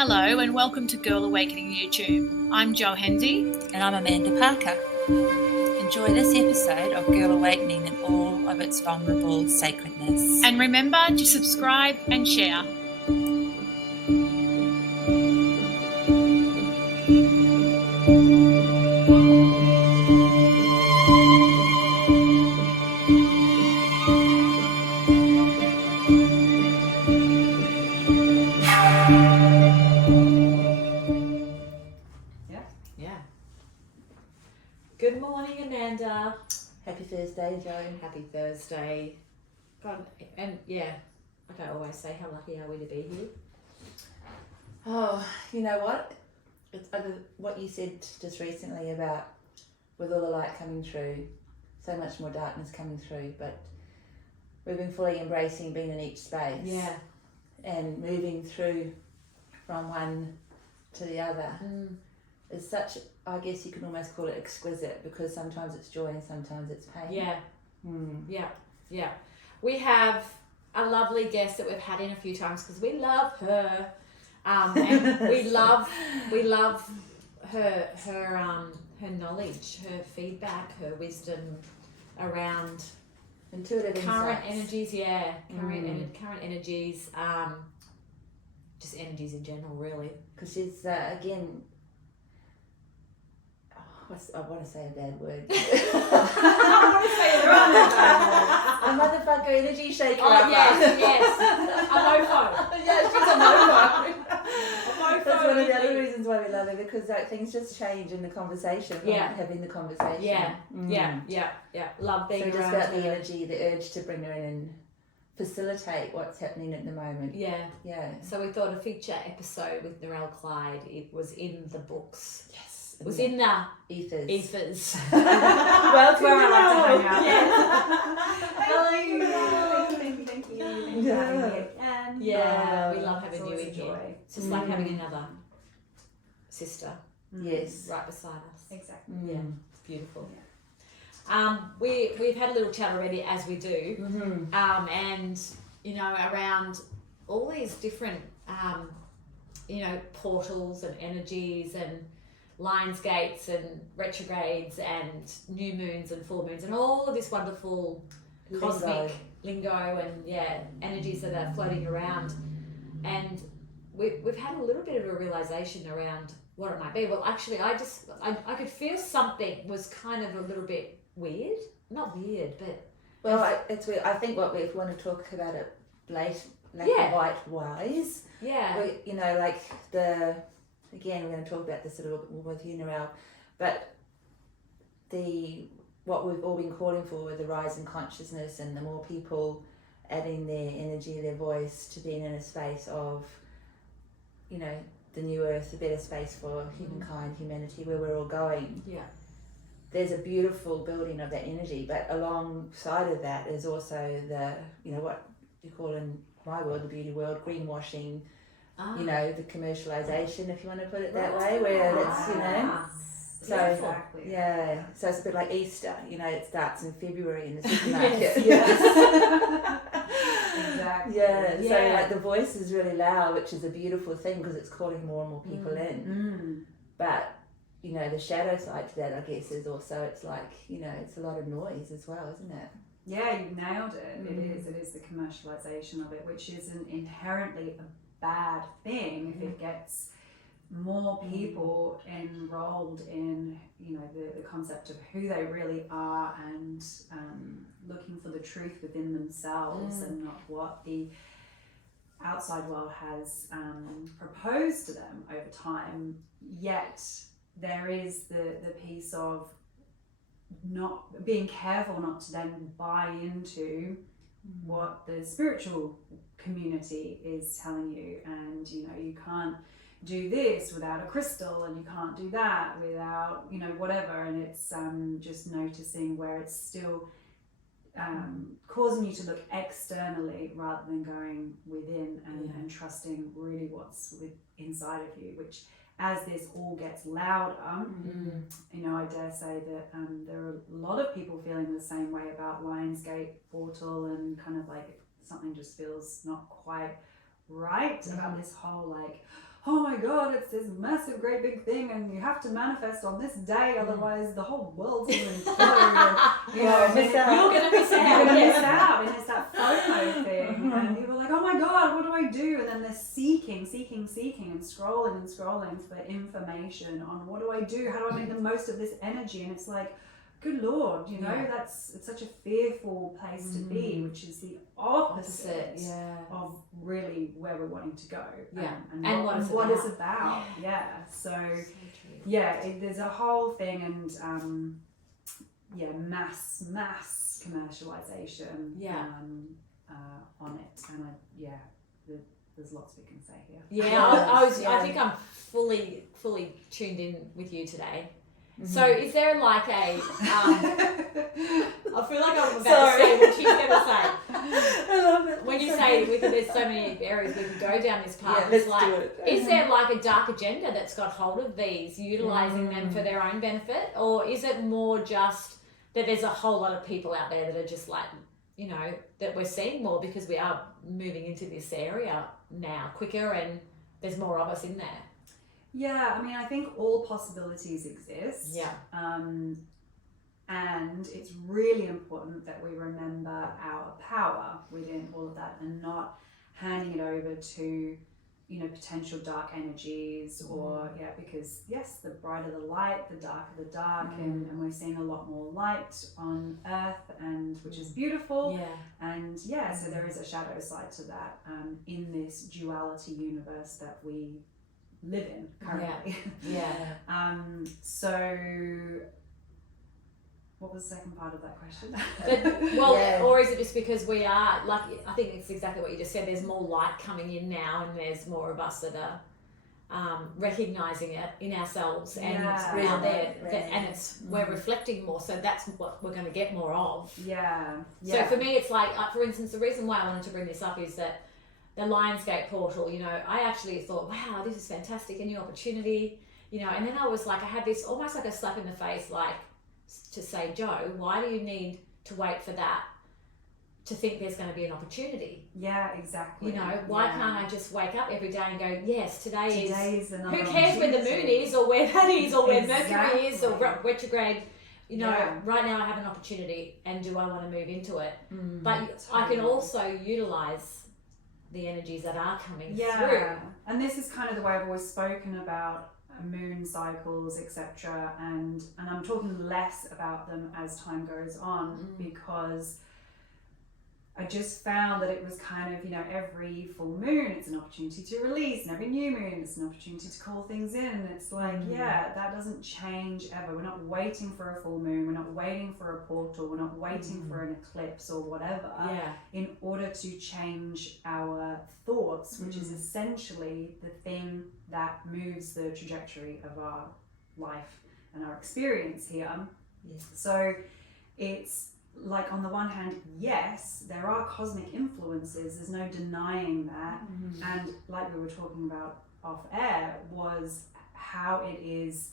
Hello and welcome to Girl Awakening YouTube. I'm Jo Hendy. And I'm Amanda Parker. Enjoy this episode of Girl Awakening in all of its vulnerable sacredness. And remember to subscribe and share. Good morning, Amanda. Happy Thursday, Jo. Happy Thursday. God, and yeah, I don't always say how lucky are we to be here. Oh, you know what? It's what you said just recently about with all the light coming through, so much more darkness coming through, but we've been fully embracing being in each space. Yeah. And moving through from one to the other is such, I guess you can almost call it exquisite, because sometimes it's joy and sometimes it's pain. Yeah. Yeah. We have a lovely guest that we've had in a few times because we love her. And we love her knowledge, her feedback, her wisdom around intuitive current insights. energies, current energies, just energies in general, really. Because she's, again, I want to say a bad word. I want to say the right A motherfucker energy shaker. Oh, yes. A mofo. Yeah, she's a mofo. That's one of the other energy. reasons why we love her, because things just change in the conversation from having the conversation. Yeah. Love being so just around about the her. energy, the urge to bring her in and facilitate what's happening at the moment. Yeah. Yeah. So we thought a feature episode with Narelle Clyde, it was in the books. Yes. It was in the ethers. Well, it's where I like to hang out. Hello. Thank you. Thank you for having me again. Yeah, we love having It's you always in a here. joy. It's just like having another sister Yes. right beside us. Exactly. Yeah, it's beautiful. We've had a little chat already, as we do, and around all these different portals and energies and lines, gates and retrogrades and new moons and full moons and all of this wonderful cosmic lingo and energies that are floating around. And we've had a little bit of a realization around what it might be. Well, actually, I could feel something was kind of a little bit weird. Not weird, but... Well, it's weird. I think what we want to talk about it black and white wise. Yeah. Again, we're going to talk about this a little bit more with you, Narelle, but what we've all been calling for with the rise in consciousness and the more people adding their energy, their voice to being in a space of, the new earth, a better space for humankind, humanity, where we're all going. Yeah. There's a beautiful building of that energy, but alongside of that is also the, what you call in my world, the beauty world, greenwashing, the commercialization, if you want to put it that way, where that's, so exactly. Yeah, so it's a bit like Easter, it starts in February in the supermarket. Exactly. So like the voice is really loud, which is a beautiful thing because it's calling more and more people in. But the shadow side to that, I guess, is also, it's like, it's a lot of noise as well, isn't it? Yeah, you nailed it. It is the commercialization of it, which isn't inherently a bad thing if it gets more people enrolled in the concept of who they really are and looking for the truth within themselves and not what the outside world has proposed to them over time. Yet there is the piece of not being careful not to then buy into what the spiritual community is telling you, and you can't do this without a crystal, and you can't do that without whatever, and it's just noticing where it's still causing you to look externally rather than going within and trusting really what's inside of you, which as this all gets louder, I dare say that there are a lot of people feeling the same way about Lionsgate portal, and kind of like something just feels not quite right about this whole oh my God, it's this massive, great big thing, and you have to manifest on this day, otherwise the whole world's going to implode. You're going to miss out. You're going to miss out. You're going to miss out. And it's that FOMO thing. And people are like, oh my God, what do I do? And then they're seeking, and scrolling for information on what do I do? How do I make the most of this energy? And it's like, good Lord, you know, it's such a fearful place to be, which is the opposite of really where we're wanting to go. And what it's about. Yeah. So there's a whole thing, and mass commercialization on it, and there's lots we can say here. I think I'm fully tuned in with you today. So is there like a I feel like I'm about to say what she's going to say. I love it. When you say there's so many areas we can go down this path, let's it's like, do it. is there like a dark agenda that's got hold of these, utilising them for their own benefit? Or is it more just that there's a whole lot of people out there that are just like, you know, that we're seeing more because we are moving into this area now quicker and there's more of us in there? Yeah, I mean, I think all possibilities exist. Yeah. And it's really important that we remember our power within all of that and not handing it over to, you know, potential dark energies or, because yes, the brighter the light, the darker the dark, and we're seeing a lot more light on Earth, and which is beautiful. And so there is a shadow side to that in this duality universe that we live in currently. So what was the second part of that question? Or is it just because we are, like, I think it's exactly what you just said, there's more light coming in now and there's more of us that are recognising it in ourselves and out there, and we're reflecting more, so that's what we're going to get more of. So for me it's like for instance, the reason why I wanted to bring this up is that the Lionsgate portal, you know, I actually thought, wow, this is fantastic, a new opportunity, you know, and then I was like, I had this almost like a slap in the face, like to say, Joe, why do you need to wait for that to think there's going to be an opportunity? Yeah, exactly. You know, why can't I just wake up every day and go, yes, today is another who cares where the moon is or where that is or where Mercury is or retrograde, you know, right now I have an opportunity and do I want to move into it? But I can also utilise the energies that are coming through. And this is kind of the way I've always spoken about moon cycles, etc. And I'm talking less about them as time goes on because I just found that it was kind of, you know, every full moon it's an opportunity to release, and every new moon it's an opportunity to call things in, and it's like that doesn't change ever. We're not waiting for a full moon, we're not waiting for a portal, we're not waiting for an eclipse or whatever in order to change our thoughts, which is essentially the thing that moves the trajectory of our life and our experience here. So it's like, on the one hand, yes, there are cosmic influences, there's no denying that. And like we were talking about off air, was how it is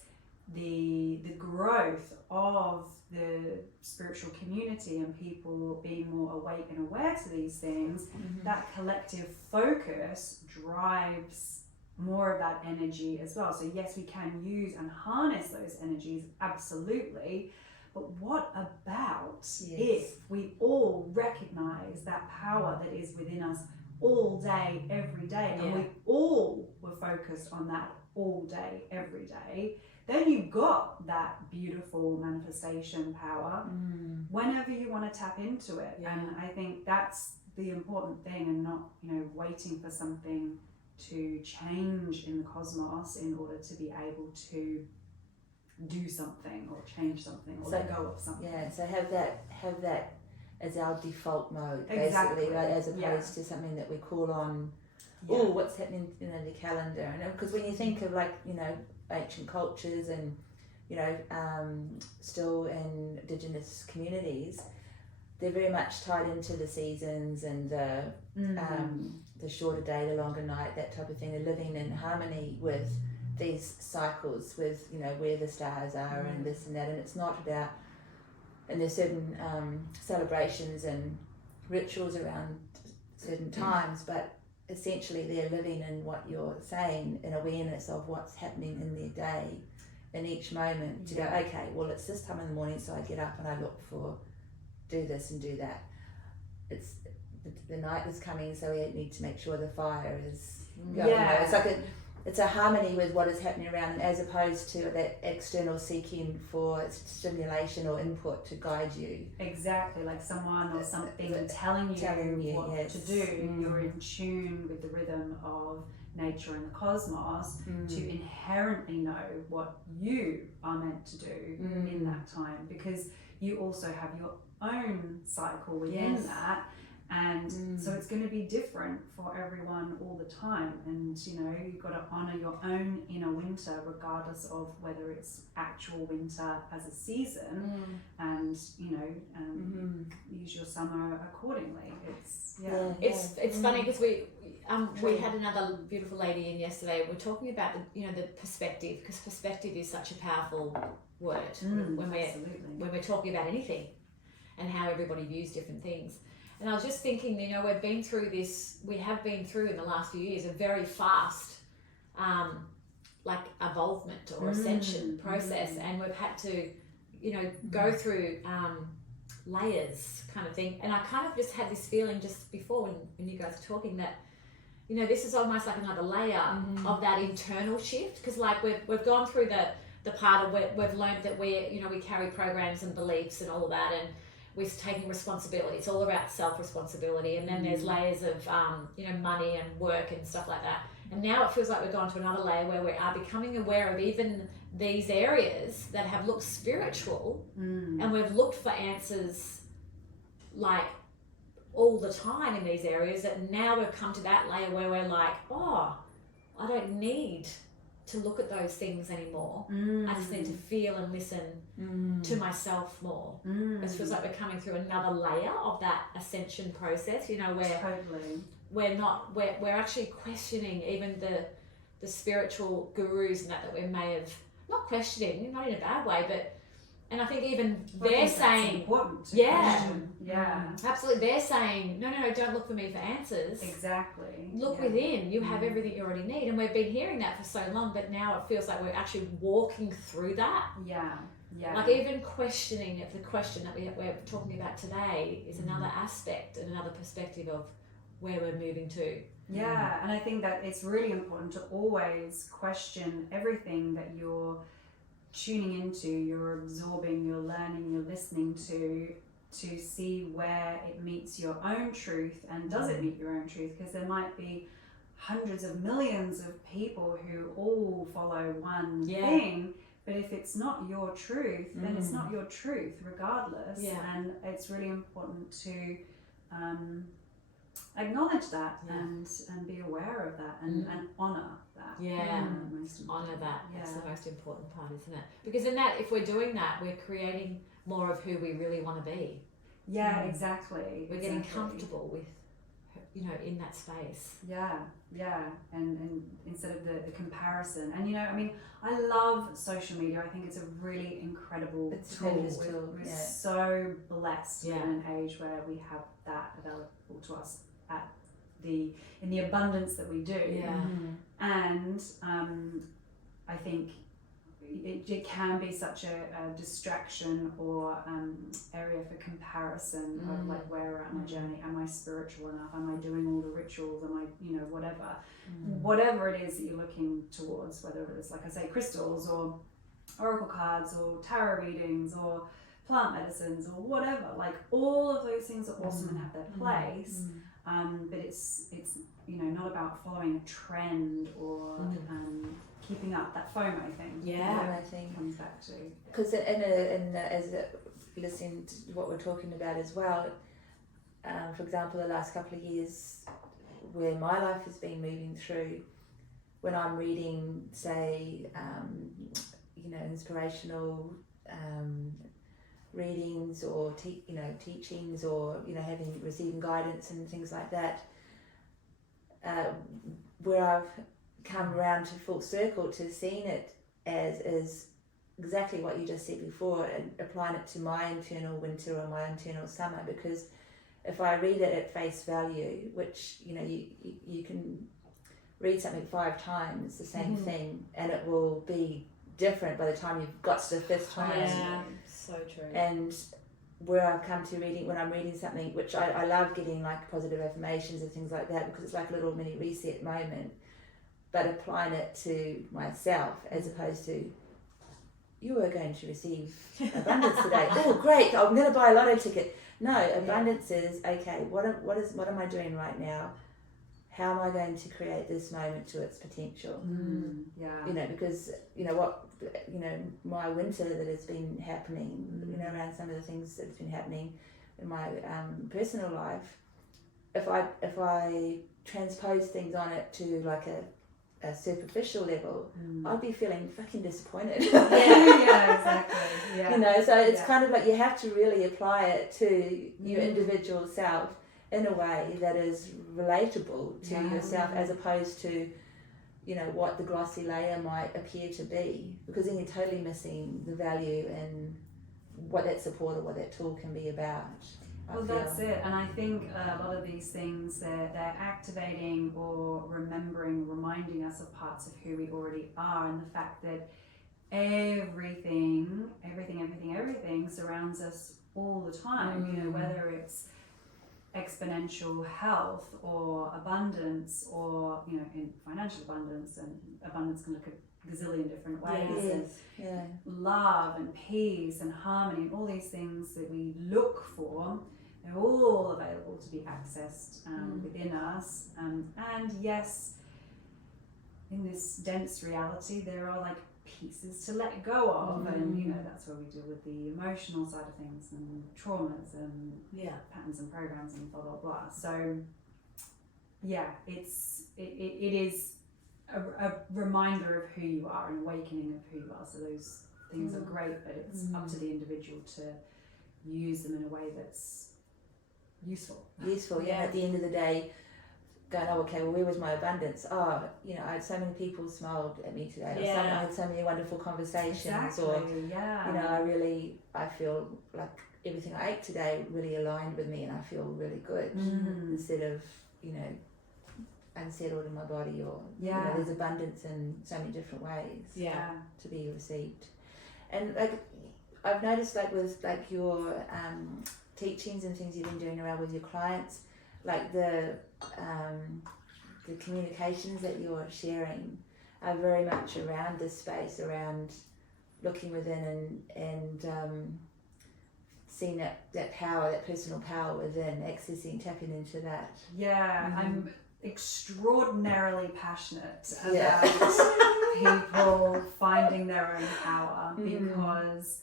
the growth of the spiritual community and people being more awake and aware to these things. That collective focus drives more of that energy as well. So yes, we can use and harness those energies, absolutely. But what about if we all recognize that power that is within us all day, every day, and we all were focused on that all day, every day, then you've got that beautiful manifestation power whenever you want to tap into it. And I think that's the important thing, and not, you know, waiting for something to change in the cosmos in order to be able to do something or change something or let go of something. So have that as our default mode, Exactly. basically, right? As opposed to something that we call on. Oh, what's happening in the calendar? And because when you think of, like, you know, ancient cultures and, you know, still in indigenous communities, they're very much tied into the seasons and the shorter day, the longer night, that type of thing. They're living in harmony with these cycles, with, you know, where the stars are and this and that. And it's not about, and there's certain celebrations and rituals around certain times, but essentially they're living in what you're saying, in awareness of what's happening in their day, in each moment, to go, okay, well, it's this time in the morning, so I get up and I look for do this and do that. It's the night is coming, so we need to make sure the fire is going. It's like it's a harmony with what is happening around, and as opposed to that external seeking for stimulation or input to guide you. Exactly, like someone or something telling you what to do. You're in tune with the rhythm of nature and the cosmos to inherently know what you are meant to do in that time, because you also have your own cycle within that. And so it's going to be different for everyone all the time, and you know, you've got to honor your own inner winter regardless of whether it's actual winter as a season, and you know, use your summer accordingly. It's funny because we had another beautiful lady in yesterday. We're talking about the perspective, because perspective is such a powerful word when we're talking about anything and how everybody views different things. And I was just thinking, we have been through in the last few years a very fast like evolvement or ascension process, and we've had to go through layers kind of thing. And I kind of just had this feeling just before when you guys were talking that this is almost like another layer of that internal shift, because like we've gone through the part of where we've learned that we carry programs and beliefs and all of that, and we're taking responsibility. It's all about self-responsibility, and then there's layers of money and work and stuff like that. And now it feels like we've gone to another layer where we are becoming aware of even these areas that have looked spiritual, and we've looked for answers like all the time in these areas, that now we've come to that layer where we're like, oh, I don't need to look at those things anymore. I just need to feel and listen to myself more. It feels like we're coming through another layer of that ascension process, where we're actually questioning even the spiritual gurus and that we may have, not questioning, not in a bad way, but, and I think even they're saying, important to question. Absolutely, they're saying, no, don't look for me for answers. Exactly. Look within. You have everything you already need, and we've been hearing that for so long. But now it feels like we're actually walking through that. Like even questioning if the question that we're talking about today is another aspect and another perspective of where we're moving to. Yeah, and I think that it's really important to always question everything that you're tuning into, you're absorbing, you're learning, you're listening to see where it meets your own truth, and does it meet your own truth? Because there might be hundreds of millions of people who all follow one thing, but if it's not your truth, then it's not your truth regardless. And it's really important to acknowledge that and be aware of that and honor that. Honor that. That's the most important part, isn't it? Because in that, if we're doing that, we're creating more of who we really want to be. Exactly. We're getting comfortable with, in that space. And instead of the comparison. And I love social media. I think it's a really incredible tool. We're so blessed in an age where we have that available to us in the abundance that we do. And I think it can be such a distraction or area for comparison of like, where we're at my journey. Am I spiritual enough? Am I doing all the rituals? Am I, whatever it is that you're looking towards, whether it's, like I say, crystals or oracle cards or tarot readings or plant medicines or whatever, like all of those things are awesome and have their place. But it's not about following a trend or keeping up that FOMO thing. FOMO thing comes back to, because listening to what we're talking about as well. For example, the last couple of years, where my life has been moving through, when I'm reading, say, inspirational readings or teachings, or receiving guidance and things like that, where I've come around to full circle to seeing it as exactly what you just said before, and applying it to my internal winter or my internal summer, because if I read it at face value, which you can read something 5 times, the same thing, and it will be different by the time you've got to the 5th time. Yeah, so true. And where I've come to reading, when I'm reading something, which I love getting like positive affirmations and things like that, because it's like a little mini reset moment, but applying it to myself as opposed to, you are going to receive abundance today. Oh, great! I'm going to buy a lotto ticket. No, abundance is okay. What am I doing right now? How am I going to create this moment to its potential? Yeah. Because my winter that has been happening, around some of the things that's been happening in my personal life. If I transpose things on it to like a superficial level, I'd be feeling fucking disappointed. Yeah, exactly. Yeah. So it's kind of like you have to really apply it to your individual self in a way that is relatable to yourself, as opposed to what the glossy layer might appear to be, because then you're totally missing the value in what that support or what that tool can be about. Well, that's it. And I think a lot of these things, they're activating or reminding us of parts of who we already are, and the fact that everything surrounds us all the time. Whether it's exponential health or abundance, or in financial abundance, and abundance can look a gazillion different ways, and love and peace and harmony and all these things that we look for, they're all available to be accessed within us, and yes, in this dense reality there are like pieces to let go of, and that's where we deal with the emotional side of things and traumas and patterns and programs and blah blah blah. So it is a reminder of who you are, an awakening of who you are. So those things are great, but it's up to the individual to use them in a way that's useful. At the end of the day, going, oh, okay, well, where was my abundance? Oh, I had so many people smiled at me today. Or I had so many wonderful conversations. Or, I feel like everything I ate today really aligned with me, and I feel really good instead of, unsettled in my body, or there's abundance in so many different ways to be received. And like I've noticed, like with like your teachings and things you've been doing around with your clients, like the communications that you're sharing are very much around this space, around looking within and seeing that power, that personal power within, tapping into that. I'm extraordinarily passionate about people finding their own power, because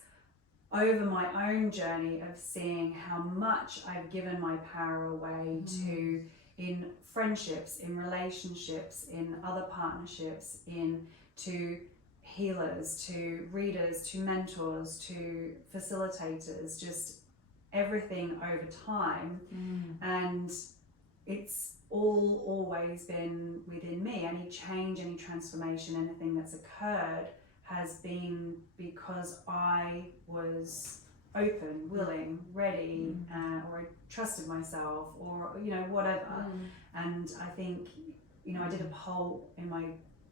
over my own journey of seeing how much I've given my power away to, in friendships, in relationships, in other partnerships, to healers, to readers, to mentors, to facilitators, just everything over time. And it's all always been within me. Any change, any transformation, anything that's occurred has been because I was open, willing, ready, or I trusted myself, or whatever. And I think I did a poll in my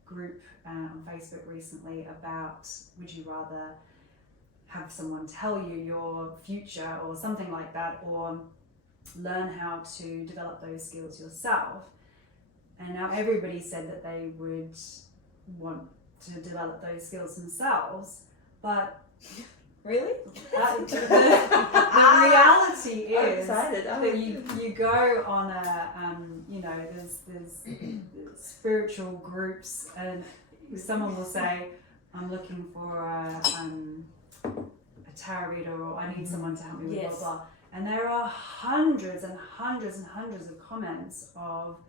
group on Facebook recently about, would you rather have someone tell you your future or something like that, or learn how to develop those skills yourself? And now everybody said that they would want to develop those skills themselves, but really, the reality is that you go on a there's spiritual groups, and someone will say, I'm looking for a tarot reader, or I need someone to help me with blah blah, and there are hundreds and hundreds and hundreds of comments of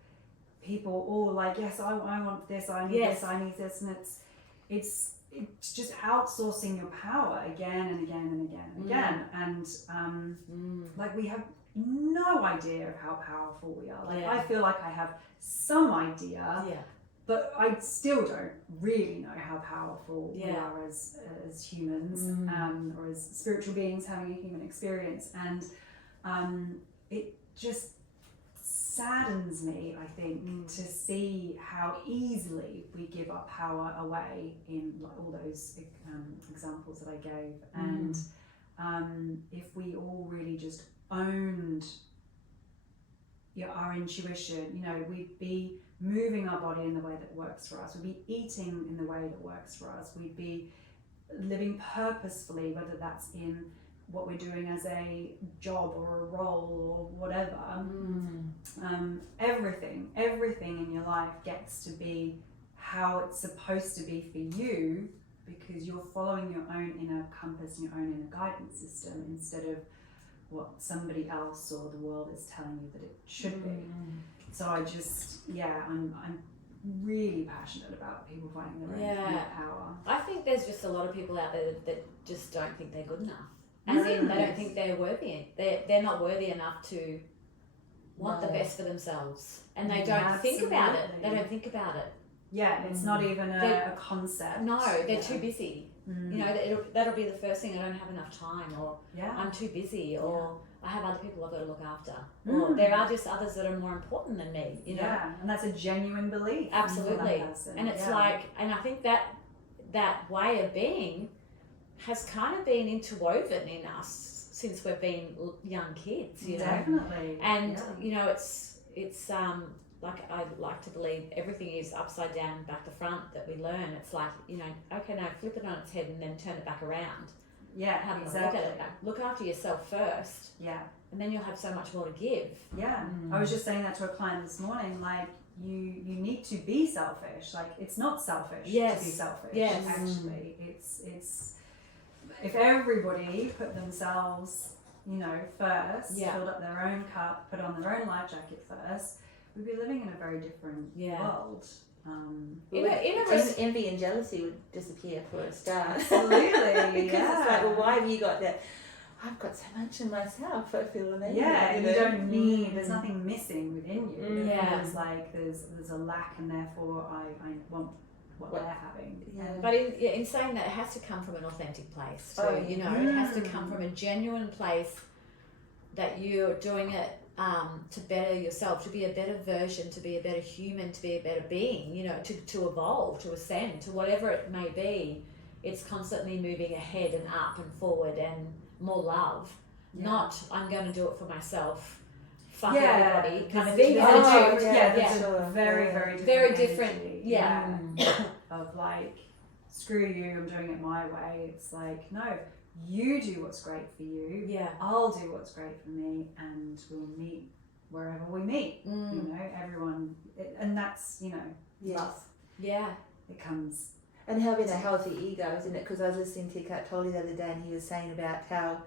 people all like, yes, I want this, I need this, I need this, and it's just outsourcing your power again and again and again and again, and like we have no idea of how powerful we are. Like I feel like I have some idea, but I still don't really know how powerful we are as humans, or as spiritual beings having a human experience, and it just saddens me, I think, to see how easily we give our power away in like all those examples that I gave. And if we all really just owned our intuition, we'd be moving our body in the way that works for us, we'd be eating in the way that works for us, we'd be living purposefully, whether that's in what we're doing as a job or a role or whatever. Everything in your life gets to be how it's supposed to be for you, because you're following your own inner compass and your own inner guidance system instead of what somebody else or the world is telling you that it should be. So I just, I'm really passionate about people finding their own inner power. I think there's just a lot of people out there that just don't think they're good enough. As in, they don't think they're worthy. They're not worthy enough to want the best for themselves, and they don't think about it. They don't think about it. Yeah, it's not even a concept. No, they're too busy. That'll be the first thing. I don't have enough time, or I'm too busy, or I have other people I've got to look after, or there are just others that are more important than me. Yeah, and that's a genuine belief. Absolutely, and it's like, and I think that way of being has kind of been interwoven in us since we've been young kids, Definitely. And it's like, I like to believe everything is upside down, back to front that we learn. It's like, okay, now flip it on its head and then turn it back around. Yeah, Have a exactly. look at it. Look after yourself first. Yeah. And then you'll have so much more to give. Yeah. I was just saying that to a client this morning, like, you need to be selfish. Like, it's not selfish to be selfish. Yes. Actually, it's if everybody put themselves, first, filled up their own cup, put on their own life jacket first, we'd be living in a very different world. Envy and jealousy would disappear for a start. Absolutely. Because it's like, well, why have you got that? I've got so much in myself. I feel amazing. Yeah, and you don't need. There's nothing missing within you. There's a lack, and therefore I want what they're having. Yeah. But in saying that, it has to come from an authentic place too. It has to come from a genuine place that you're doing it to better yourself, to be a better version, to be a better human, to be a better being, to evolve, to ascend, to whatever it may be. It's constantly moving ahead and up and forward and more love. Not, I'm going to do it for myself. Fuck everybody kind of thing. That's a very different energy. Of like, screw you, I'm doing it my way. It's like, no, you do what's great for you. Yeah. I'll do what's great for me, and we'll meet wherever we meet. Everyone, and that's love. Yeah. It comes. And having a healthy ego, isn't it? Because I was listening to Kat Tolley the other day, and he was saying about how,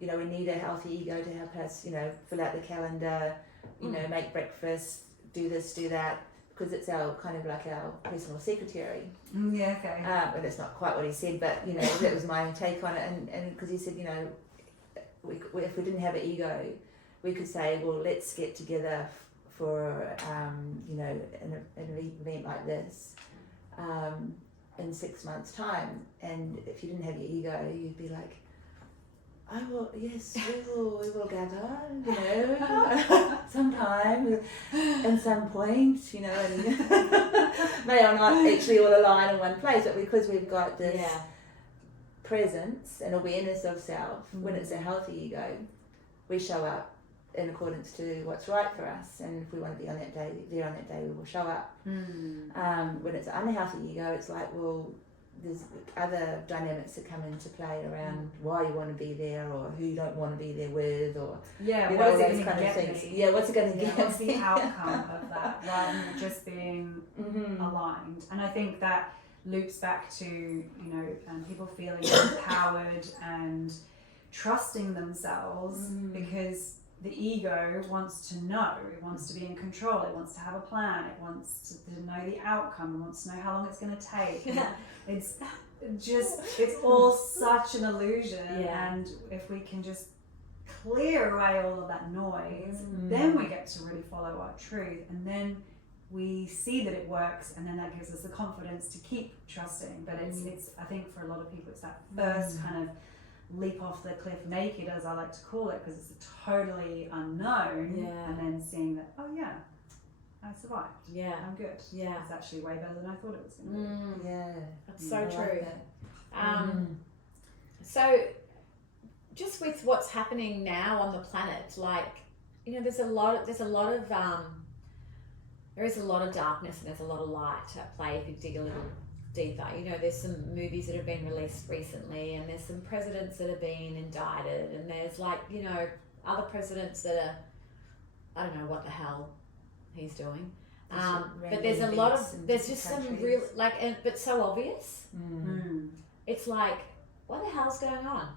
we need a healthy ego to help us, fill out the calendar, make breakfast, do this, do that, because it's our kind of like our personal secretary. Yeah, okay. And it's not quite what he said, but that was my take on it. And because he said, if we didn't have an ego, we could say, well, let's get together for an event like this in 6 months' time. And if you didn't have your ego, you'd be like, I will, yes, we will gather, sometime, at some point, and may or not actually all align in one place, but because we've got this presence and awareness of self, when it's a healthy ego, we show up in accordance to what's right for us, and if we want to be on that day, there on that day, we will show up. When it's an unhealthy ego, it's like, well, there's other dynamics that come into play around why you want to be there, or who you don't want to be there with, or what is it going to get things. me? Yeah, what's it going to get? What's the outcome of that, rather than just being aligned? And I think that loops back to people feeling empowered and trusting themselves, because the ego wants to know, it wants to be in control, it wants to have a plan, it wants to know the outcome, it wants to know how long it's going to take. It's all such an illusion. And if we can just clear away all of that noise, then we get to really follow our truth, and then we see that it works, and then that gives us the confidence to keep trusting. But it's I think for a lot of people, it's that first kind of leap off the cliff naked, as I like to call it, because it's a totally unknown, Yeah. and then seeing that, oh yeah, I survived. Yeah. I'm good. Yeah. It's actually way better than I thought it was going to be. Yeah. That's so I like true. that. So, just with what's happening now on the planet, like, you know, there is a lot of darkness and there's a lot of light at play if you dig a little deeper. You know, there's some movies that have been released recently, and there's some presidents that have been indicted, and there's, like, you know, other presidents that are, I don't know what the hell he's doing. But there's a lot of, there's just some real, like, but so obvious. It's like, what the hell's going on?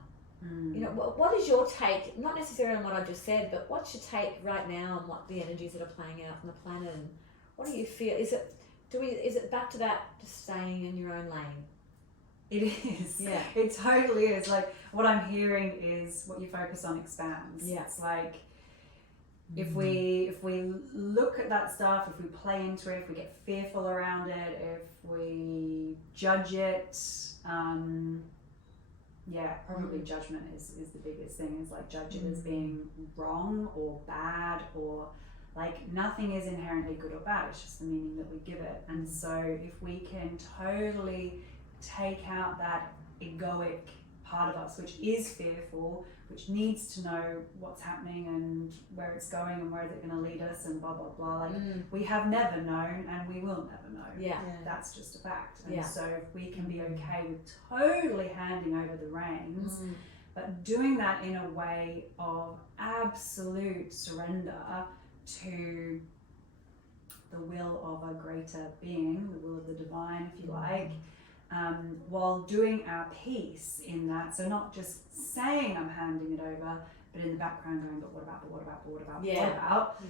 You know, what is your take, not necessarily on what I just said, but what's your take right now on what the energies that are playing out on the planet, and what do you feel? Is it back to that, just staying in your own lane? It is. Yeah. It totally is. Like, what I'm hearing is what you focus on expands. Yeah. It's like, if we look at that stuff, if we play into it, if we get fearful around it, if we judge it, probably judgment is the biggest thing. Is like, judge it as being wrong or bad, or like, nothing is inherently good or bad. It's just the meaning that we give it. And so if we can totally take out that egoic part of us, which is fearful, which needs to know what's happening and where it's going and where is it going to lead us and blah blah blah, like, we have never known and we will never know. Yeah. That's just a fact. And Yeah. so if we can be okay with totally handing over the reins, but doing that in a way of absolute surrender to the will of a greater being, the will of the divine, if you like, while doing our piece in that. So not just saying I'm handing it over, but in the background going, but what about,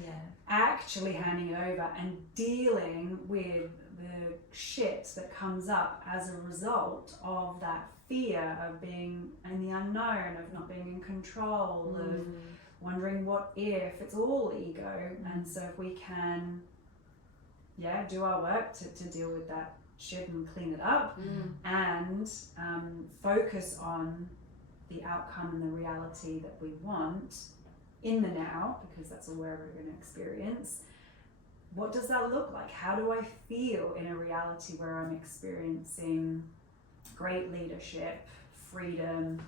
actually handing it over and dealing with the shit that comes up as a result of that fear of being in the unknown, of not being in control, of wondering what if. It's all ego. And so if we can do our work to deal with that shit and clean it up, and focus on the outcome and the reality that we want in the now, because that's all we're ever going to experience. What does that look like? How do I feel in a reality where I'm experiencing great leadership, freedom,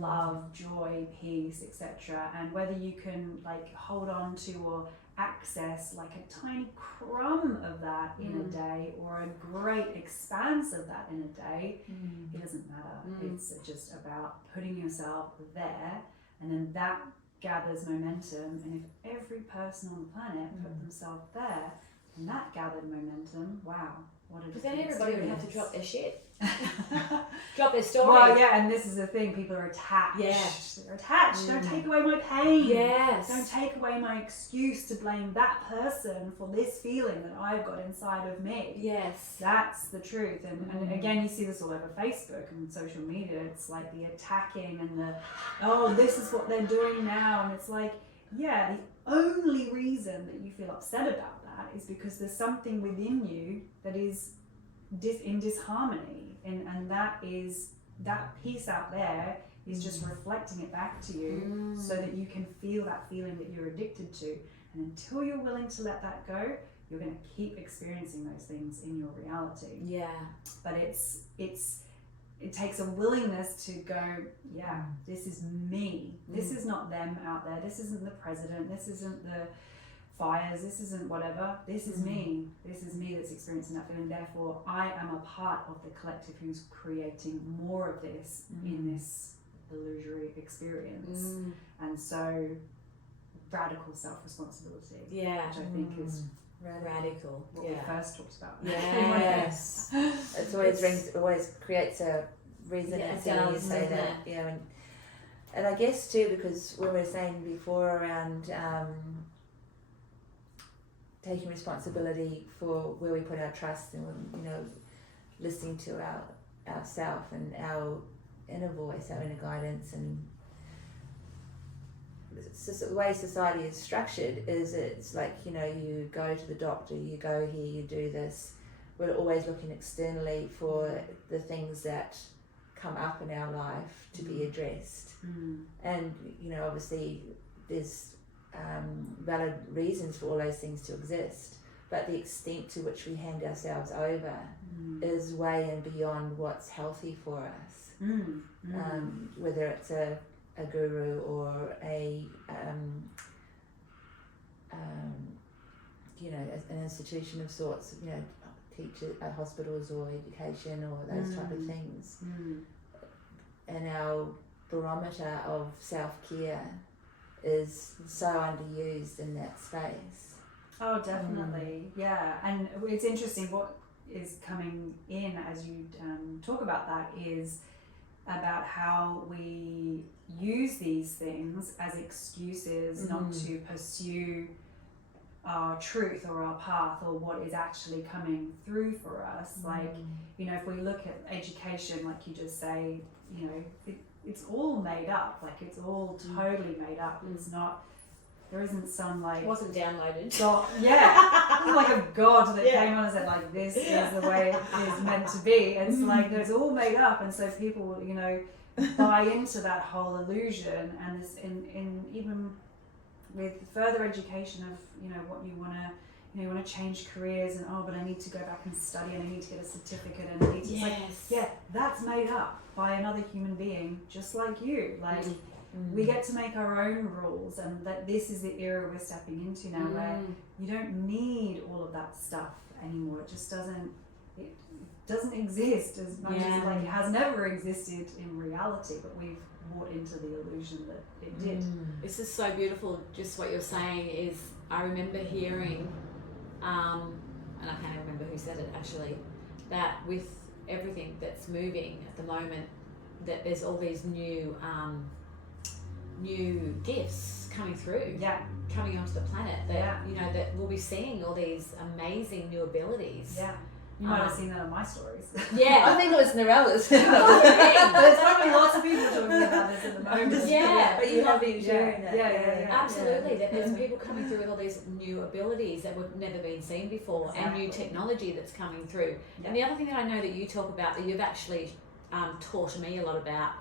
love, joy, peace, etc.? And whether you can, like, hold on to or access like a tiny crumb of that in a day, or a great expanse of that in a day, it doesn't matter. It's just about putting yourself there, and then that gathers momentum. And if every person on the planet put themselves there, and that gathered momentum, wow, what a difference. Because then everybody would have to drop their shit. Drop their story. Well, yeah, and this is the thing, people are attached. Yeah. They're attached. Don't take away my pain. Yes. Don't take away my excuse to blame that person for this feeling that I've got inside of me. Yes. That's the truth. And again, you see this all over Facebook and social media. It's like the attacking and the, oh, this is what they're doing now. And it's like, yeah, the only reason that you feel upset about that is because there's something within you that is in disharmony. And that is, that piece out there is just reflecting it back to you, so that you can feel that feeling that you're addicted to. And until you're willing to let that go, you're going to keep experiencing those things in your reality. Yeah. But it takes a willingness to go, yeah, this is me. This is not them out there. This isn't the president. This isn't the fires, this isn't whatever, this is me. This is me that's experiencing that feeling. Therefore, I am a part of the collective who's creating more of this in this illusory experience. And so, radical self-responsibility, which I think is radical. what we first talked about. Yes. It always creates a resonance when you say that. Yeah, and I guess too, because when we were saying before around taking responsibility for where we put our trust, and, you know, listening to ourself and our inner voice, our inner guidance. And the way society is structured is, it's like, you know, you go to the doctor, you go here, you do this. We're always looking externally for the things that come up in our life to be addressed. And obviously there's valid reasons for all those things to exist, but the extent to which we hand ourselves over is way and beyond what's healthy for us. Whether it's a guru or an institution of sorts, teachers, hospitals or education or those type of things. And our barometer of self-care is so underused in that space. Oh, definitely. Yeah. And it's interesting what is coming in as you talk about that is about how we use these things as excuses not to pursue our truth or our path or what is actually coming through for us. Like, if we look at education, like you just say, it's all made up. Like, it's all totally made up. It's not, there isn't some like... It wasn't downloaded. God, yeah. Like a god that came on and said, like, this is the way it is meant to be. It's like, it's all made up. And so people, buy into that whole illusion. And this, in even with further education of, what you want to, you want to change careers and, but I need to go back and study and I need to get a certificate and I need to, it's like, that's made up by another human being just like you. Like, we get to make our own rules, and that this is the era we're stepping into now where you don't need all of that stuff anymore. It just doesn't exist as much as like it has never existed in reality, but we've bought into the illusion that it did. This is so beautiful. Just what you're saying is, I remember hearing, and I can't remember who said it actually, that with everything that's moving at the moment, that there's all these new gifts coming through, coming onto the planet, that that we'll be seeing all these amazing new abilities. You might have seen that on my stories. I think it was Narelle's. There's probably lots of people talking about this at the moment. But you have been sharing that. Absolutely. That there's people coming through with all these new abilities that would never been seen before, and new technology that's coming through. And the other thing that I know that you talk about, that you've actually taught me a lot about,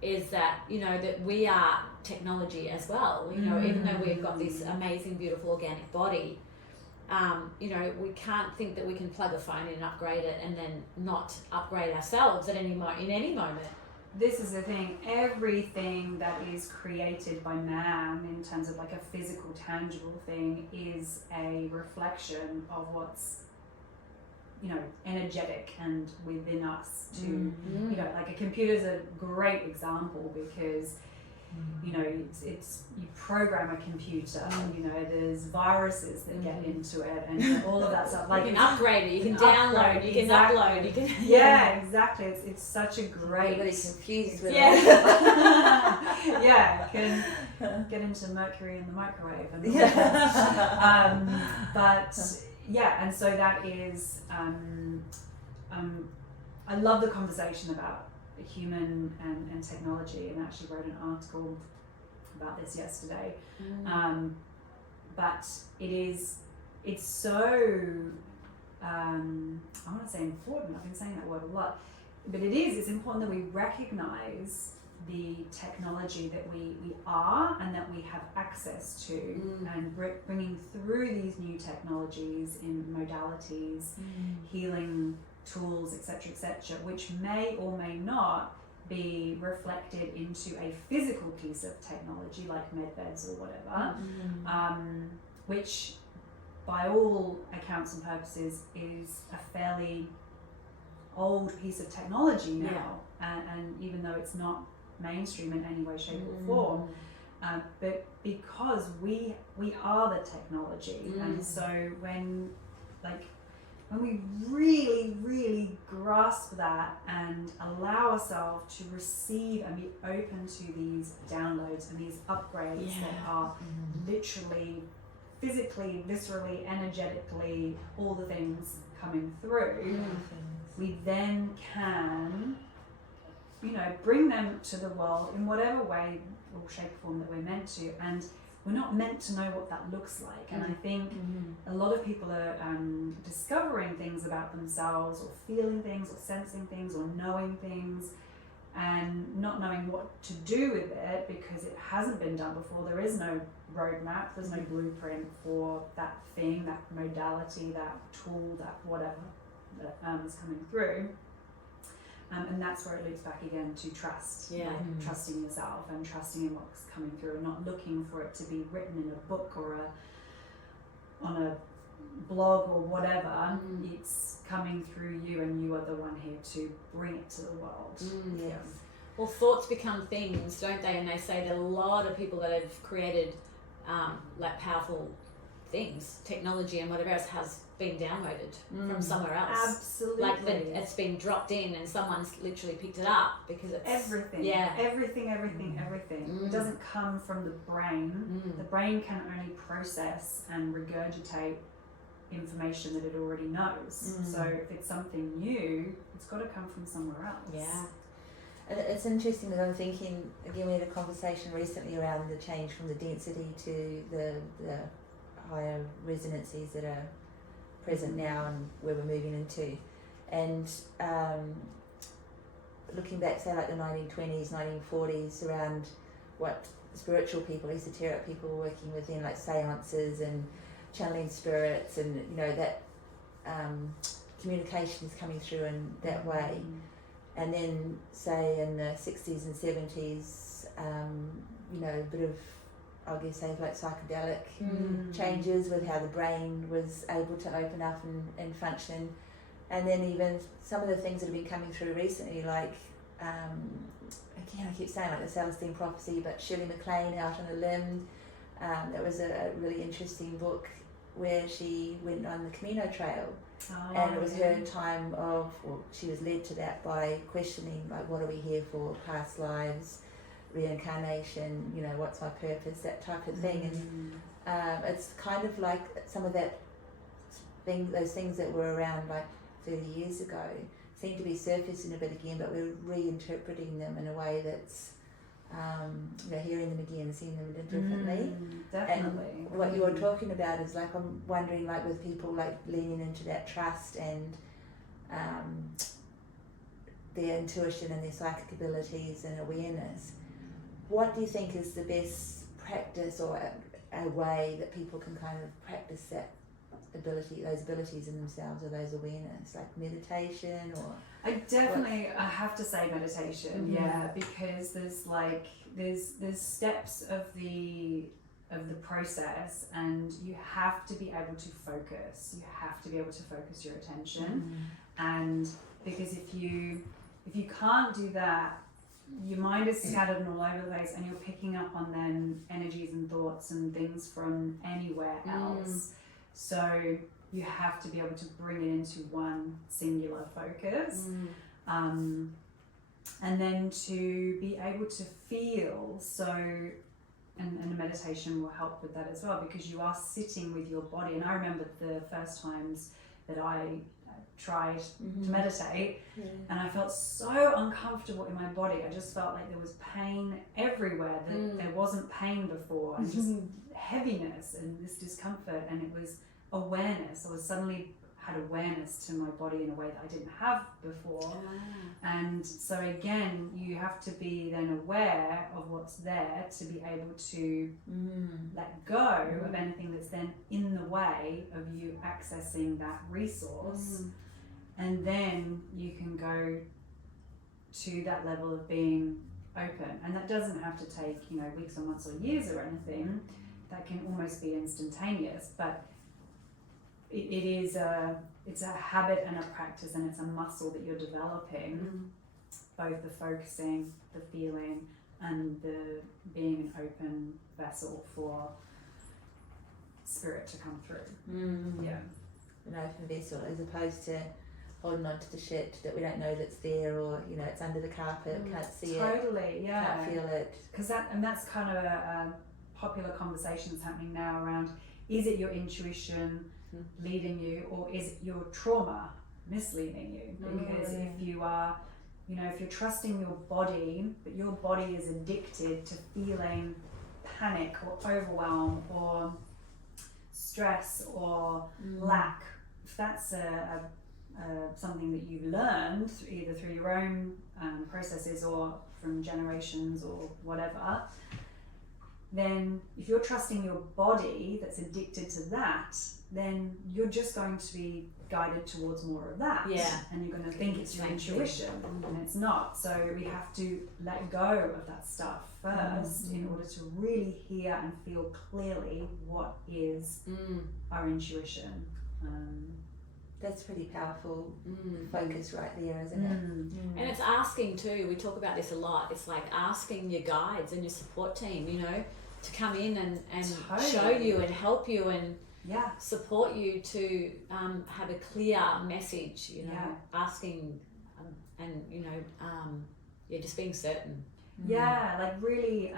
is that that we are technology as well. Even though we've got this amazing, beautiful organic body, we can't think that we can plug a phone in and upgrade it and then not upgrade ourselves in any moment. This is the thing. Everything that is created by man in terms of like a physical, tangible thing is a reflection of what's energetic and within us too. Like a computer's a great example because it's you program a computer, there's viruses that get into it and all of that stuff. Like, you can upgrade it, you can download, you can upload, you can exactly. It's such a great, really confused with can get into mercury in the microwave and all that. And so that is I love the conversation about human and technology, and actually wrote an article about this yesterday. But it's so I want to say important. I've been saying that word a lot, but it's important that we recognize the technology that we are and that we have access to, and bringing through these new technologies in modalities, healing tools, etc., which may or may not be reflected into a physical piece of technology like med beds or whatever, which by all accounts and purposes is a fairly old piece of technology now, and even though it's not mainstream in any way, shape or form, but because we are the technology, and so when we really, really grasp that and allow ourselves to receive and be open to these downloads and these upgrades that are literally, physically, viscerally, energetically, all the things coming through, we then can, bring them to the world in whatever way or shape or form that we're meant to. And we're not meant to know what that looks like. And I think a lot of people are discovering things about themselves, or feeling things, or sensing things, or knowing things and not knowing what to do with it because it hasn't been done before. There is no roadmap, there's no blueprint for that thing, that modality, that tool, that whatever that is coming through. And that's where it loops back again to trust, like trusting yourself and trusting in what's coming through, and not looking for it to be written in a book or on a blog or whatever. It's coming through you, and you are the one here to bring it to the world. Yes. Well, thoughts become things, don't they? And they say that a lot of people that have created like powerful things, technology and whatever else, has been downloaded from somewhere else. Absolutely. Like it's been dropped in and someone's literally picked it up because it's everything. It doesn't come from the brain. The brain can only process and regurgitate information that it already knows. So if it's something new, it's got to come from somewhere else. Yeah. And it's interesting that I'm thinking, again, we had a conversation recently around the change from the density to the higher resonancies that are present now and where we're moving into. And looking back, say like the 1920s, 1940s, around what spiritual people, esoteric people were working within, like seances and channeling spirits, and you know that communication is coming through in that way. And then say in the 60s and 70s, you know, a bit of, I guess, say like psychedelic changes with how the brain was able to open up and function. And then even some of the things that have been coming through recently, like, again, I keep saying like the Celestine Prophecy, but Shirley MacLaine, Out on a Limb, that was a really interesting book where she went on the Camino Trail. And it was her time of, well, she was led to that by questioning, like, what are we here for, past lives, reincarnation, you know, what's my purpose, that type of thing. And it's kind of like some of that those things that were around like 30 years ago seem to be surfacing a bit again, but we're reinterpreting them in a way that's, you know, hearing them again, seeing them differently. Definitely. And what you're talking about is like, I'm wondering, like with people like leaning into that trust and their intuition and their psychic abilities and awareness, what do you think is the best practice or a way that people can kind of practice that ability, those abilities in themselves, or those awareness, like meditation or? I have to say meditation, because there's steps of the process, and you have to be able to focus. You have to be able to focus your attention, and because if you can't do that, your mind is scattered and all over the place, and you're picking up on then energies and thoughts and things from anywhere else. So you have to be able to bring it into one singular focus, and then to be able to feel. So, and meditation will help with that as well, because you are sitting with your body. And I remember the first times that I tried to meditate, and I felt so uncomfortable in my body. I just felt like there was pain everywhere that there wasn't pain before, and just heaviness and this discomfort. And it was awareness. I was suddenly had awareness to my body in a way that I didn't have before. And so again, you have to be then aware of what's there to be able to let go of anything that's then in the way of you accessing that resource. And then you can go to that level of being open. And that doesn't have to take, you know, weeks or months or years or anything. That can almost be instantaneous, but it's a habit and a practice, and it's a muscle that you're developing, both the focusing, the feeling, and the being an open vessel for spirit to come through. An open vessel, as opposed to holding on to the shit that we don't know that's there, or you know, it's under the carpet, can't see totally, it, can't feel it. Because that's kind of a popular conversation that's happening now around, is it your intuition leading you, or is it your trauma misleading you? Because if you are, you know, if you're trusting your body, but your body is addicted to feeling panic or overwhelm or stress or lack, if that's a something that you've learned either through your own processes or from generations or whatever, then if you're trusting your body that's addicted to that, then you're just going to be guided towards more of that. Yeah. And you're going to think it's your intuition, and it's not. So we have to let go of that stuff first in order to really hear and feel clearly what is our intuition. That's pretty powerful focus right there, isn't it? And it's asking too, we talk about this a lot, it's like asking your guides and your support team, you know, to come in and show you and help you and support you to have a clear message, you know, asking and, you know, just being certain. Yeah, like really,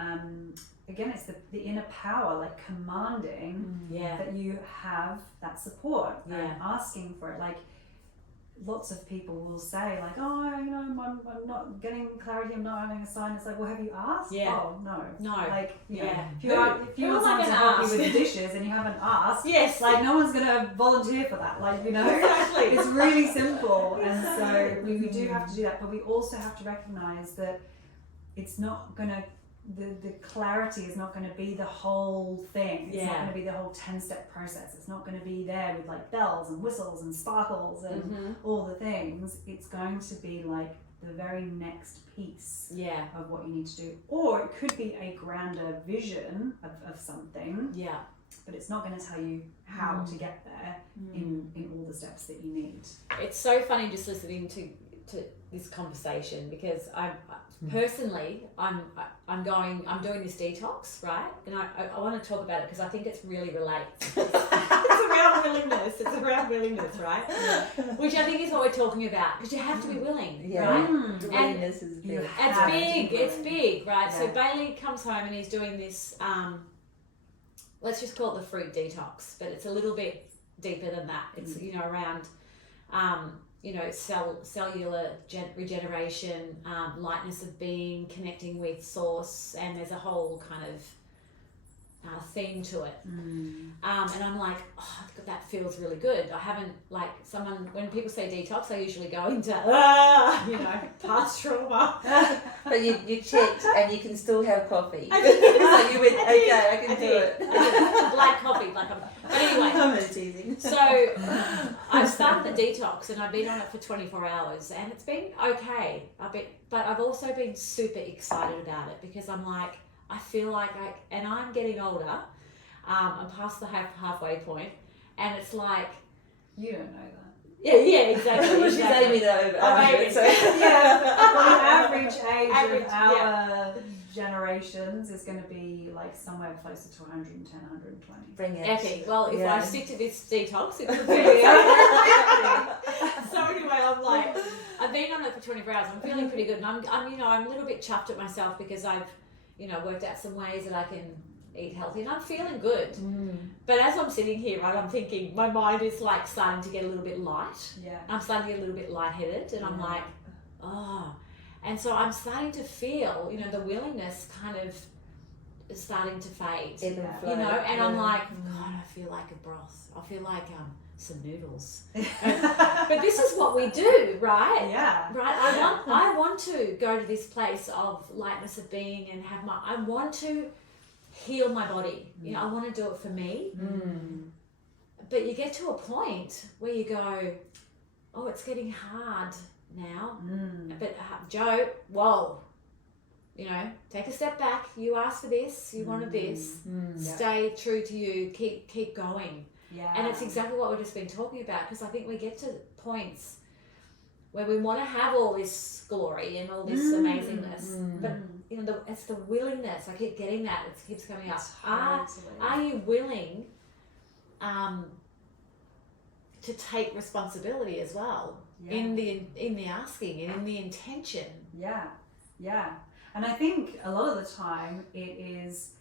again, it's the inner power, like commanding that you have that support and asking for it. Like lots of people will say like, oh, you know, I'm not getting clarity, I'm not having a sign. It's like, well, have you asked? Yeah. Oh, no. Like, you know, if you want someone to help you with the dishes and you haven't asked, like no one's going to volunteer for that. Like, you know, it's really simple. And so we do have to do that, but we also have to recognize that it's not going to, the clarity is not going to be the whole thing. It's not going to be the whole 10-step process. It's not going to be there with like bells and whistles and sparkles and all the things. It's going to be like the very next piece of what you need to do. Or it could be a grander vision of something. Yeah. But it's not going to tell you how to get there in all the steps that you need. It's so funny just listening to this conversation, because I personally I'm doing this detox, right? And I want to talk about it because I think it's really relates. It's around willingness, right? Yeah. Which I think is what we're talking about, because you have to be willing, right? The willingness is big. It's big, right? Yeah. So Bailey comes home and he's doing this, let's just call it the fruit detox, but it's a little bit deeper than that. It's, you know, around you know, cellular regeneration, lightness of being, connecting with source, and there's a whole kind of theme to it. And I'm like, oh, that feels really good. I haven't, like, when people say detox, I usually go into, you know, past trauma. But you checked and you can still have coffee. So you went, okay, I can do it. Black coffee, but anyway. I'm teasing. So I've started the detox and I've been on it for 24 hours and it's been okay. But I've also been super excited about it, because I'm like, I feel like and I'm getting older. I'm past the halfway point, and it's like, you don't know that. Yeah, exactly. She's aiming it over. So. The average age of our generations is going to be like somewhere closer to 110, 120. Bring it. Epic. Well, if I stick to this detox, it could be. So anyway, I'm like, I've been on it for 24 hours. I'm feeling pretty good, and I'm you know, I'm a little bit chuffed at myself because I've, you know, worked out some ways that I can eat healthy, and I'm feeling good. But as I'm sitting here, right, I'm thinking, my mind is like starting to get a little bit light. Yeah. I'm starting to get a little bit lightheaded, and I'm like, oh. And so I'm starting to feel, you know, the willingness kind of is starting to fade. You know, and I'm like, God, I feel like a broth. I feel like some noodles. But this is what we do, right? Yeah. Right. I want to go to this place of lightness of being and I want to heal my body. You know, I want to do it for me. But you get to a point where you go, oh, it's getting hard now. But Joe, whoa. You know, take a step back. You asked for this. You wanted this. Stay true to you. Keep going. Yeah. And it's exactly what we've just been talking about, because I think we get to points where we want to have all this glory and all this amazingness, but you know, it's the willingness. I keep getting that; it keeps coming up. Are you willing to take responsibility as well in the asking and in the intention? Yeah, yeah. And I think a lot of the time it is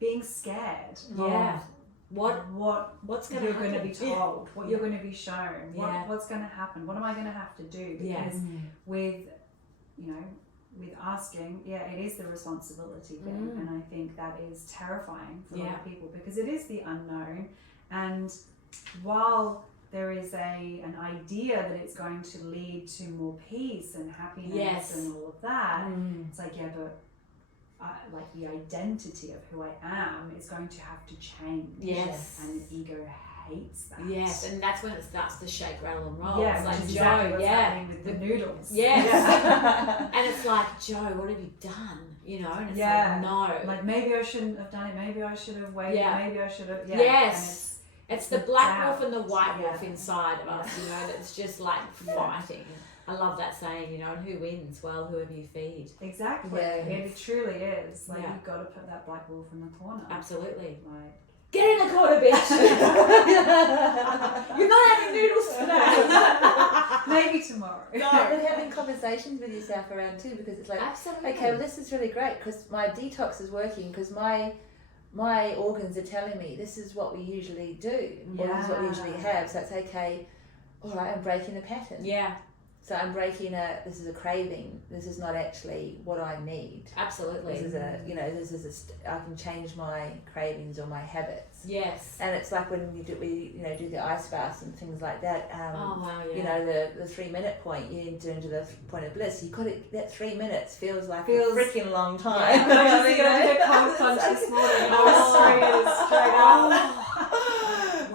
being scared of what's going to happen. You're going to be told, what you're going to be shown, what's going to happen, what am I going to have to do? Because with asking, it is the responsibility thing, and I think that is terrifying for a lot of people, because it is the unknown. And while there is an idea that it's going to lead to more peace and happiness and all of that. It's like, yeah, but like the identity of who I am is going to have to change. Yes. And ego hates that. Yes, and that's when it starts to shake, rattle, and roll. Yeah, it's like, exactly Joe, what's happening with the noodles. Yes. And it's like, Joe, what have you done? You know, and it's like, no. Like, maybe I shouldn't have done it. Maybe I should have waited. Maybe I should have. Yeah. Yes. It's the black doubt. wolf and the white wolf inside of us, you know, that's just like fighting. I love that saying, you know, and who wins? Well, whoever you feed. Exactly. Yeah. It truly is. Like, you've got to put that black wolf in the corner. Absolutely. Like, get in the corner, bitch. You're not having noodles today. maybe tomorrow. But having conversations with yourself around too, because it's like, Absolutely. okay, well, this is really great because my detox is working because my organs are telling me this is what we usually do, or this is what we usually have. So it's okay. All right, I'm breaking a pattern. Yeah. So I'm breaking this is a craving. This is not actually what I need. Absolutely. This is I can change my cravings or my habits. Yes. And it's like when we do the ice baths and things like that. Oh wow, yeah. You know, the 3-minute point, you enter into the point of bliss. You got it. That 3 minutes feels like a freaking long time. Yeah, I was going to do a cold punch this morning. I was straight up.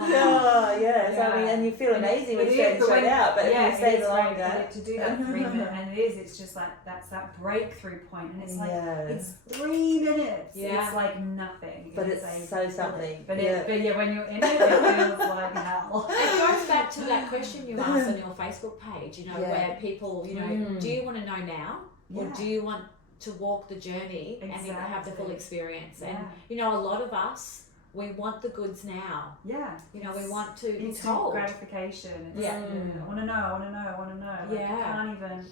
Oh, yes. I mean, and you feel amazing when you're straight out, but if you stay longer. To do that 3 minutes, and it's just like, that's that breakthrough point, and it's like, it's 3 minutes. Yeah. It's like nothing. But it's so something. But when you're in it, it feels like hell. It goes back to that question you asked on your Facebook page, you know, where people, you know, do you want to know now? Or do you want to walk the journey and have the full experience? And, you know, a lot of us, we want the goods now. Yeah. You know, we want to be instant told. gratification. It's, Yeah. I want to know, I want to know, I want to know. Like, Yeah. you can't even,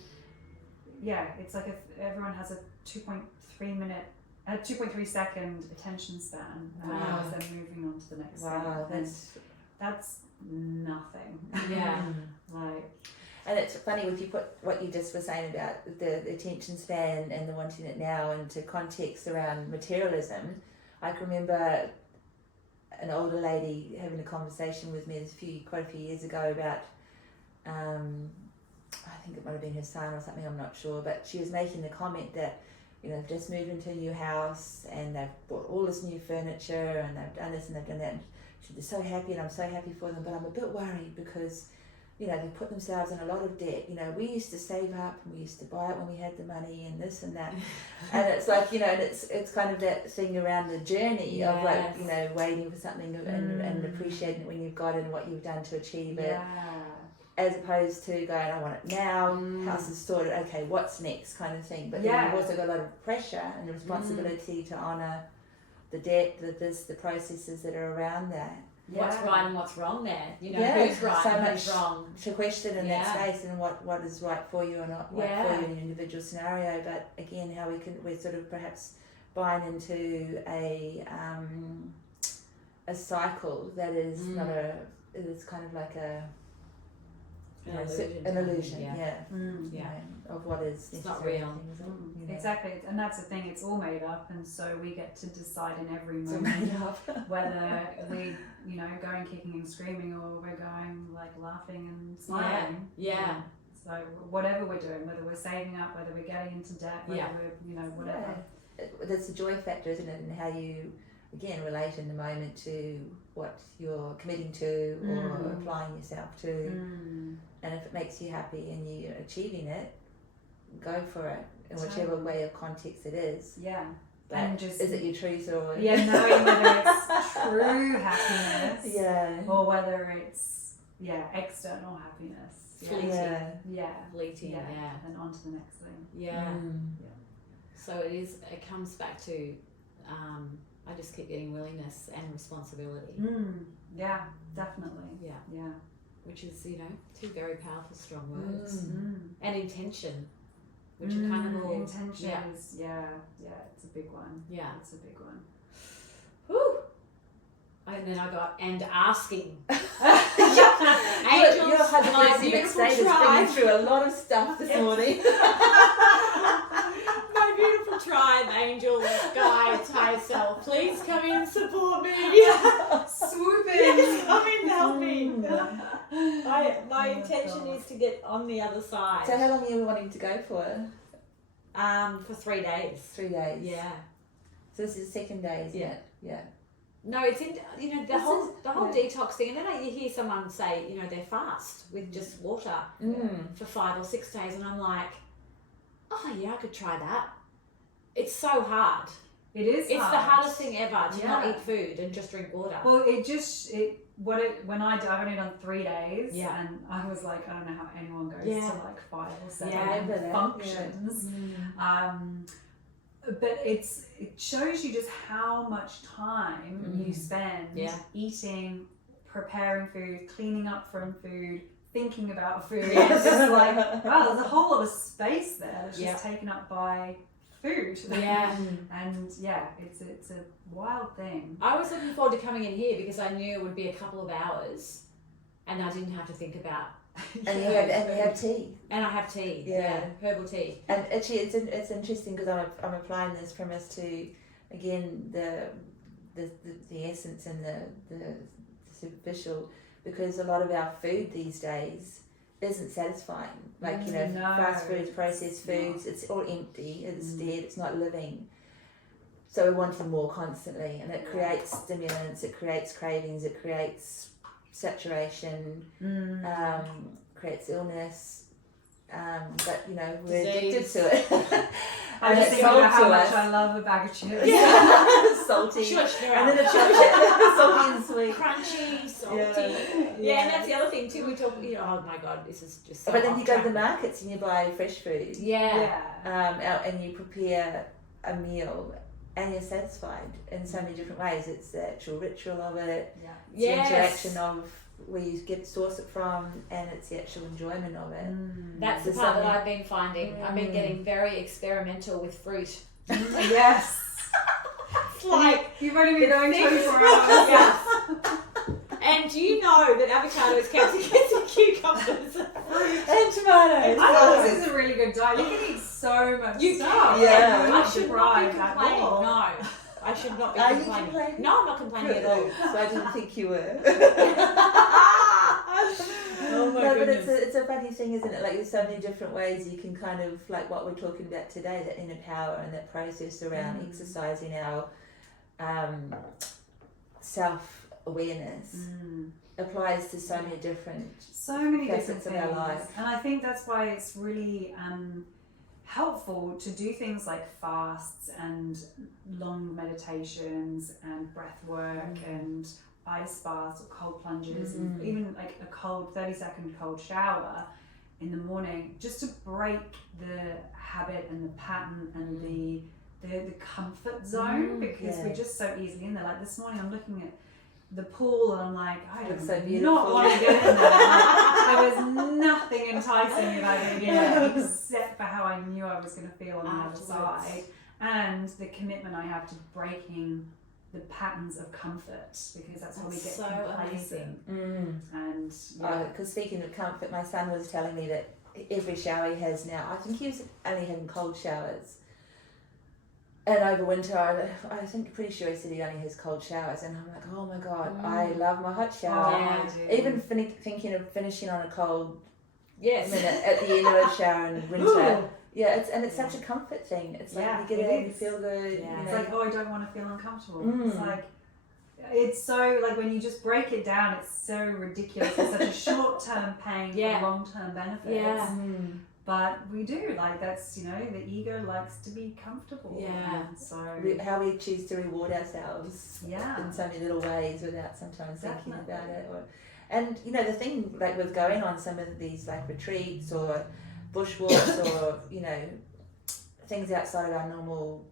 it's like if everyone has a 2.3 second attention span, and how is then moving on to the next thing. That's nothing. Yeah. Like, and it's funny with what you just were saying about the attention span and the wanting it now, and to context around materialism. I can remember an older lady having a conversation with me quite a few years ago about, I think it might have been her son or something, I'm not sure, but she was making the comment that, you know, they've just moved into a new house and they've bought all this new furniture and they've done this and they've done that. And they're so happy and I'm so happy for them, but I'm a bit worried because, you know, they put themselves in a lot of debt. You know, we used to save up and we used to buy it when we had the money and this and that. And it's like, you know, and it's kind of that thing around the journey of like, you know, waiting for something and appreciating it when you've got it and what you've done to achieve it. As opposed to going, I want it now, house is sorted, okay, what's next kind of thing. But then you've also got a lot of pressure and the responsibility to honour the debt, the processes that are around that. What's right and what's wrong there? You know, who's right so and much who's wrong. To question in that space and what is right for you or not right for you in an individual scenario. But again, how we're sort of perhaps buying into a cycle that is not it's kind of like an illusion, you know, of what is it's not real. You know. Exactly, and that's the thing, it's all made up, and so we get to decide in every moment whether we, you know, going kicking and screaming or we're going like laughing and smiling. Yeah. So whatever we're doing, whether we're saving up, whether we're getting into debt, whether we're, you know, whatever. That's the joy factor, isn't it, and how you again relate in the moment to what you're committing to or applying yourself to. And if it makes you happy and you're achieving it, go for it in whichever way of context it is. Yeah. But and just, is it your truth or knowing whether it's true happiness or whether it's external happiness. Fleeting, and on to the next thing. So it comes back to I just keep getting willingness and responsibility. Yeah, definitely. Yeah. Which is, you know, two very powerful, strong words. And intention, which are kind of all... Intention is, it's a big one. Yeah. It's a big one. Whew. And then I got, and asking. Your husband's next state is bringing through a lot of stuff this morning. My beautiful tribe, angel, guides, higher self, please come in and support me. Swoop in. Yes, come in, help me. My Oh, intention God. is to get on the other side. So how long are you wanting to go for? For 3 days. 3 days. Yeah. So this is the second day, isn't it? Yeah. No, it's in the This whole is- detox thing, and then you hear someone say, they fast with just water for 5 or 6 days, and I'm like, oh yeah, I could try that. It's so hard. It is. It's hard. the hardest thing ever to not Yeah. eat food and just drink water. Well, when I've only done 3 days, Yeah. and I was like, I don't know how anyone goes Yeah. to like 5 or 7 Yeah, I remember that, functions. But it shows you just how much time you spend eating, preparing food, cleaning up from food, thinking about food. Yes. It's just like, wow, there's a whole lot of space there that's Yeah. just taken up by food. Yeah. And yeah, it's a wild thing. I was looking forward to coming in here because I knew it would be a couple of hours, and I didn't have to think about. And you have tea. And I have tea. Yeah. Herbal tea. And actually, it's interesting because I'm applying this premise to, again, the essence and the superficial, because a lot of our food these days isn't satisfying. Like No, fast foods, processed foods, it's all empty. It's dead. It's not living. So we're wanting more constantly, and it creates stimulants. It creates cravings. It creates saturation. Creates illness. But we're addicted to it. I And just it's think sold about how to much us. I love a bag of chips. Salty. Sure. And then it's salty and sweet. Crunchy, salty. Yeah. And that's the other thing too. We talk. Oh my God, this is just. So But then off you go to the track. markets and you buy fresh food. Yeah. And you prepare a meal and you're satisfied in so many different ways. It's the actual ritual of it. Yeah. It's Yes. the interaction of where you source it from, and it's the actual enjoyment of it. That's the There's part that something- I've been finding. I've been getting very experimental with fruit. Yes. It's like, You've only been going things- 24 hours. Yes. And do you know that avocados, capsicums, and cucumbers are fruit? And tomatoes. I think this is a really good diet. You can eat so much You stuff. can. Yeah. You're I not should not be deprived at complaining. all. No, I should not be Are you complaining. complaining? No, I'm not complaining at all. So I didn't think you were. Oh my No, but goodness. it's a funny thing, isn't it? Like there's so many different ways you can kind of, like what we're talking about today, that inner power and that process around exercising our self-awareness applies to so many different So many different facets of our things. life. And I think that's why it's really helpful to do things like fasts and long meditations and breath work and ice baths or cold plunges and even like a cold 30-second cold shower in the morning, just to break the habit and the pattern and the comfort zone, because we're just so easily in there. Like this morning I'm looking at the pool and I'm like, I Looks do so not beautiful. want to get in there. Like, there was nothing enticing about getting in there except for how I knew I was going to feel on the other Afterwards. side, and the commitment I have to breaking the patterns of comfort, because that's when we That's get so complacent. amazing. And Because speaking of comfort, my son was telling me that every shower he has now, I think he was only having cold showers. And over winter, I think pretty sure he said he only has cold showers. And I'm like, oh my God, I love my hot shower. Yeah. I do. Even thinking of finishing on a cold Yes. minute at the end of a shower in winter. Yeah, it's such a comfort thing. It's like Yeah, you get it in, you is. feel good. Yeah. You It's know. like, oh, I don't want to feel uncomfortable. Mm. It's like, it's so, like when you just break it down, it's so ridiculous. It's such a short-term pain Yeah. for long-term benefits. Yeah. But we do, like that's, the ego likes to be comfortable. Yeah. And so, How we choose to reward ourselves yeah. in so many little ways without sometimes thinking Definitely. about it. And the thing, like with going on some of these like retreats or bushwalks or things outside of our normal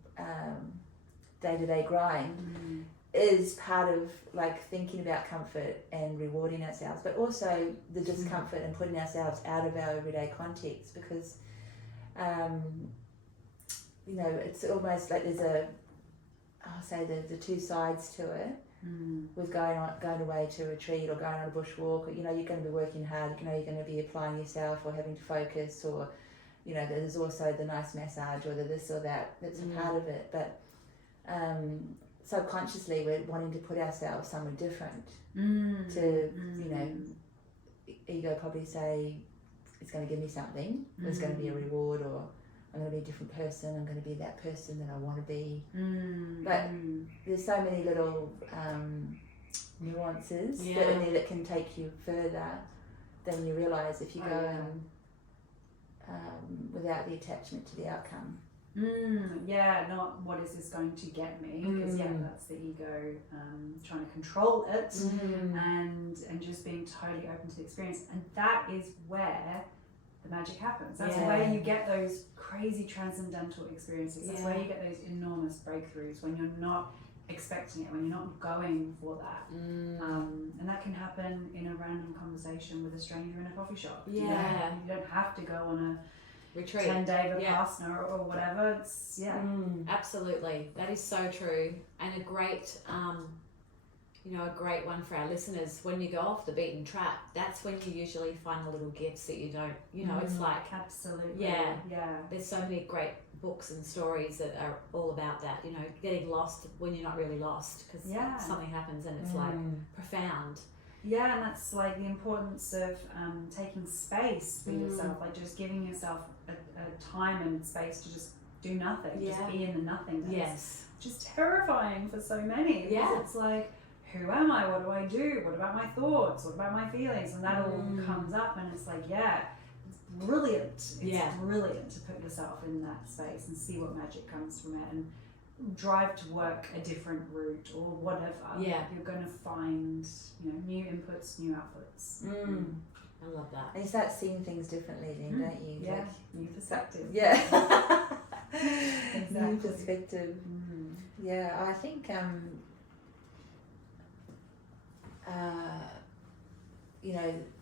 day-to-day grind is part of like thinking about comfort and rewarding ourselves, but also the discomfort and putting ourselves out of our everyday context, because it's almost like there's the two sides to it. With going away to a retreat or going on a bushwalk, you're going to be working hard. You're going to be applying yourself or having to focus or you know, there's also the nice massage or the this or that that's a part of it. But subconsciously we're wanting to put ourselves somewhere different to, you know, ego probably say it's going to give me something, there's going to be a reward, or I'm going to be a different person, I'm going to be that person that I want to be. But there's so many little nuances that in there that can take you further than you realise if you go and without the attachment to the outcome. Not what is this going to get me, because that's the ego trying to control it, and just being totally open to the experience. And that is where the magic happens. That's where you get those crazy transcendental experiences. That's where you get those enormous breakthroughs, when you're not expecting it, when you're not going for that. And that can happen in a random conversation with a stranger in a coffee shop. You don't have to go on a retreat, 10-day Vipassana or whatever. It's Absolutely, that is so true, and a great a great one for our listeners. When you go off the beaten track, that's when you usually find the little gifts that you don't, it's like, absolutely, there's so many great books and stories that are all about that, getting lost when you're not really lost, because something happens and it's like profound. Yeah, and that's like the importance of taking space for yourself, like just giving yourself a time and space to just do nothing, just be in the nothingness. Which is terrifying for so many, because it's like, who am I? What do I do? What about my thoughts? What about my feelings? And that all comes up, and it's like, it's brilliant. It's brilliant to put yourself in that space and see what magic comes from it, and drive to work a different route or whatever. You're going to find, new inputs, new outputs. I love that. And you start seeing things differently then, don't you? Yeah, like, new perspective. Exactly. New perspective. Yeah, I think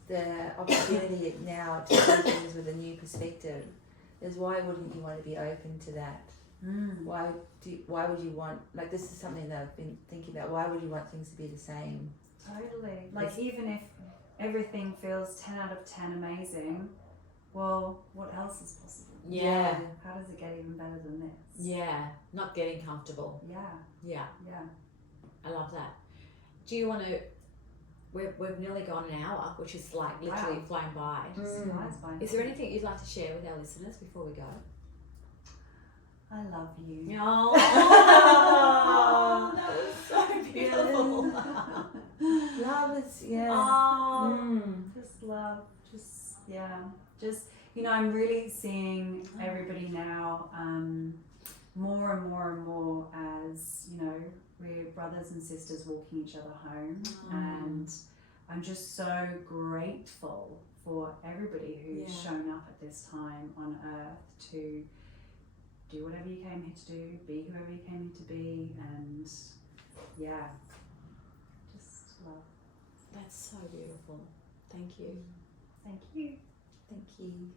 the opportunity now to see things with a new perspective is, why wouldn't you want to be open to that? Why would you want, like, this is something that I've been thinking about, why would you want things to be the same? Totally. Like, even if everything feels 10 out of 10 amazing, well, what else is possible? How does it get even better than this? Not getting comfortable. Yeah. I love that. Do you want to, we've nearly gone an hour, which is like literally flown by. Is there anything you'd like to share with our listeners before we go? I love you. Oh, that was so beautiful. Love is, just love, just I'm really seeing everybody now more and more and more as, we're brothers and sisters walking each other home. And I'm just so grateful for everybody who's shown up at this time on earth to do whatever you came here to do, be whoever you came here to be, and just love. That's so beautiful. Thank you. Thank you. Thank you.